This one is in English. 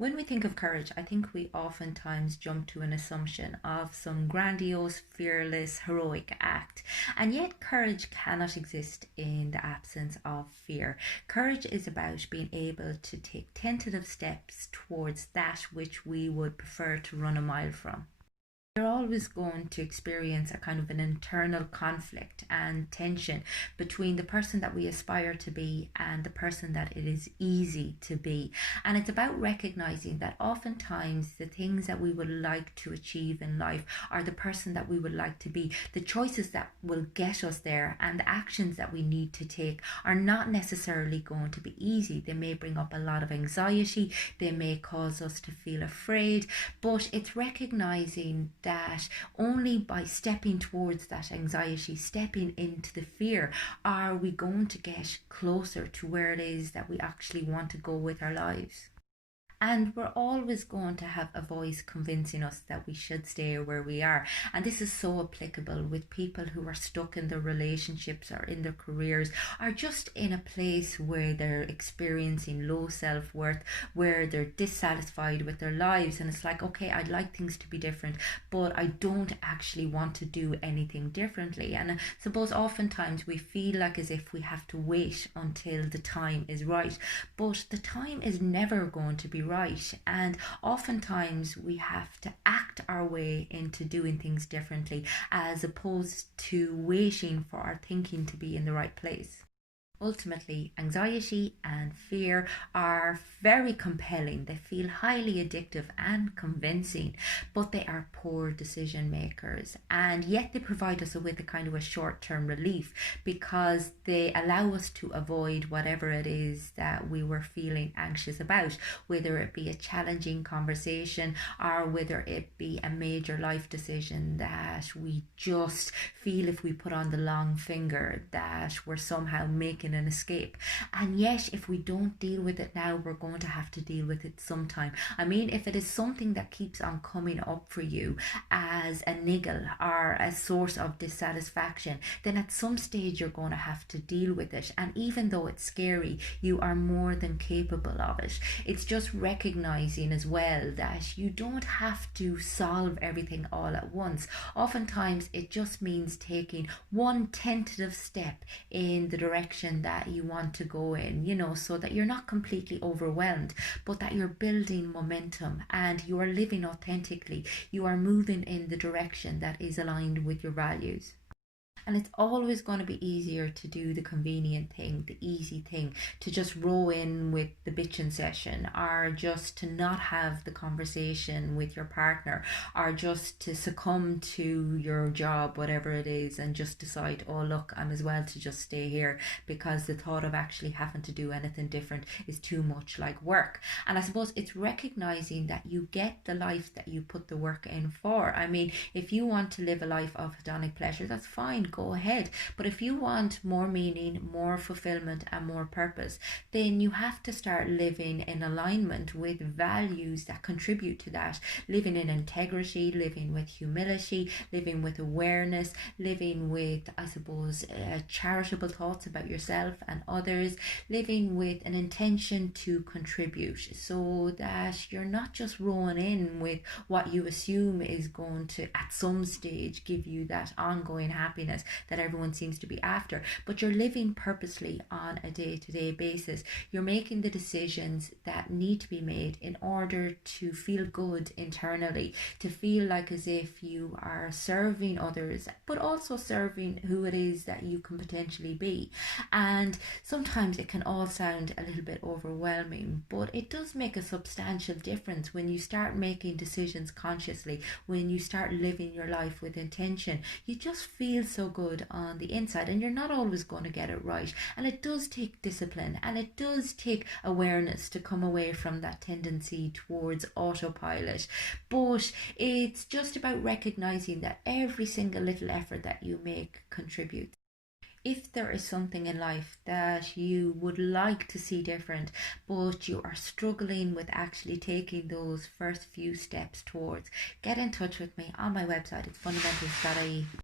When we think of courage, I think we oftentimes jump to an assumption of some grandiose, fearless, heroic act. And yet, courage cannot exist in the absence of fear. Courage is about being able to take tentative steps towards that which we would prefer to run a mile from. You're always going to experience a kind of an internal conflict and tension between the person that we aspire to be and the person that it is easy to be. And it's about recognizing that oftentimes the things that we would like to achieve in life are the person that we would like to be. The choices that will get us there and the actions that we need to take are not necessarily going to be easy. They may bring up a lot of anxiety, they may cause us to feel afraid, but it's recognizing that only by stepping towards that anxiety, stepping into the fear, are we going to get closer to where it is that we actually want to go with our lives. And we're always going to have a voice convincing us that we should stay where we are. And this is so applicable with people who are stuck in their relationships or in their careers, or just in a place where they're experiencing low self-worth, where they're dissatisfied with their lives. And it's like, okay, I'd like things to be different, but I don't actually want to do anything differently. And I suppose oftentimes we feel like as if we have to wait until the time is right, but the time is never going to be right, and oftentimes we have to act our way into doing things differently as opposed to waiting for our thinking to be in the right place. Ultimately, anxiety and fear are very compelling. They feel highly addictive and convincing, but they are poor decision makers. And yet they provide us with a kind of a short-term relief because they allow us to avoid whatever it is that we were feeling anxious about, whether it be a challenging conversation or whether it be a major life decision that we just feel if we put on the long finger that we're somehow making an escape. And yet if we don't deal with it now, we're going to have to deal with it sometime. I mean, if it is something that keeps on coming up for you as a niggle or a source of dissatisfaction, then at some stage you're going to have to deal with it. And even though it's scary, you are more than capable of it. It's just recognizing as well that you don't have to solve everything all at once. Oftentimes it just means taking one tentative step in the direction that you want to go in, so that you're not completely overwhelmed, but that you're building momentum and you are living authentically. You are moving in the direction that is aligned with your values. And it's always going to be easier to do the convenient thing, the easy thing, to just row in with the bitching session, or just to not have the conversation with your partner, or just to succumb to your job, whatever it is, and just decide, oh look, I'm as well to just stay here because the thought of actually having to do anything different is too much like work. And I suppose it's recognizing that you get the life that you put the work in for. I mean, if you want to live a life of hedonic pleasure, that's fine, go ahead. But if you want more meaning, more fulfillment and more purpose, then you have to start living in alignment with values that contribute to that. Living in integrity, living with humility, living with awareness, living with, I suppose, charitable thoughts about yourself and others, living with an intention to contribute, so that you're not just rolling in with what you assume is going to at some stage give you that ongoing happiness that everyone seems to be after, but you're living purposely on a day-to-day basis. You're making the decisions that need to be made in order to feel good internally, to feel like as if you are serving others, but also serving who it is that you can potentially be. And sometimes it can all sound a little bit overwhelming, but it does make a substantial difference when you start making decisions consciously, when you start living your life with intention. You just feel so good on the inside, and you're not always going to get it right. And it does take discipline, and it does take awareness to come away from that tendency towards autopilot. But it's just about recognizing that every single little effort that you make contributes. If there is something in life that you would like to see different, but you are struggling with actually taking those first few steps towards, get in touch with me on my website. It's fundamentals.ie.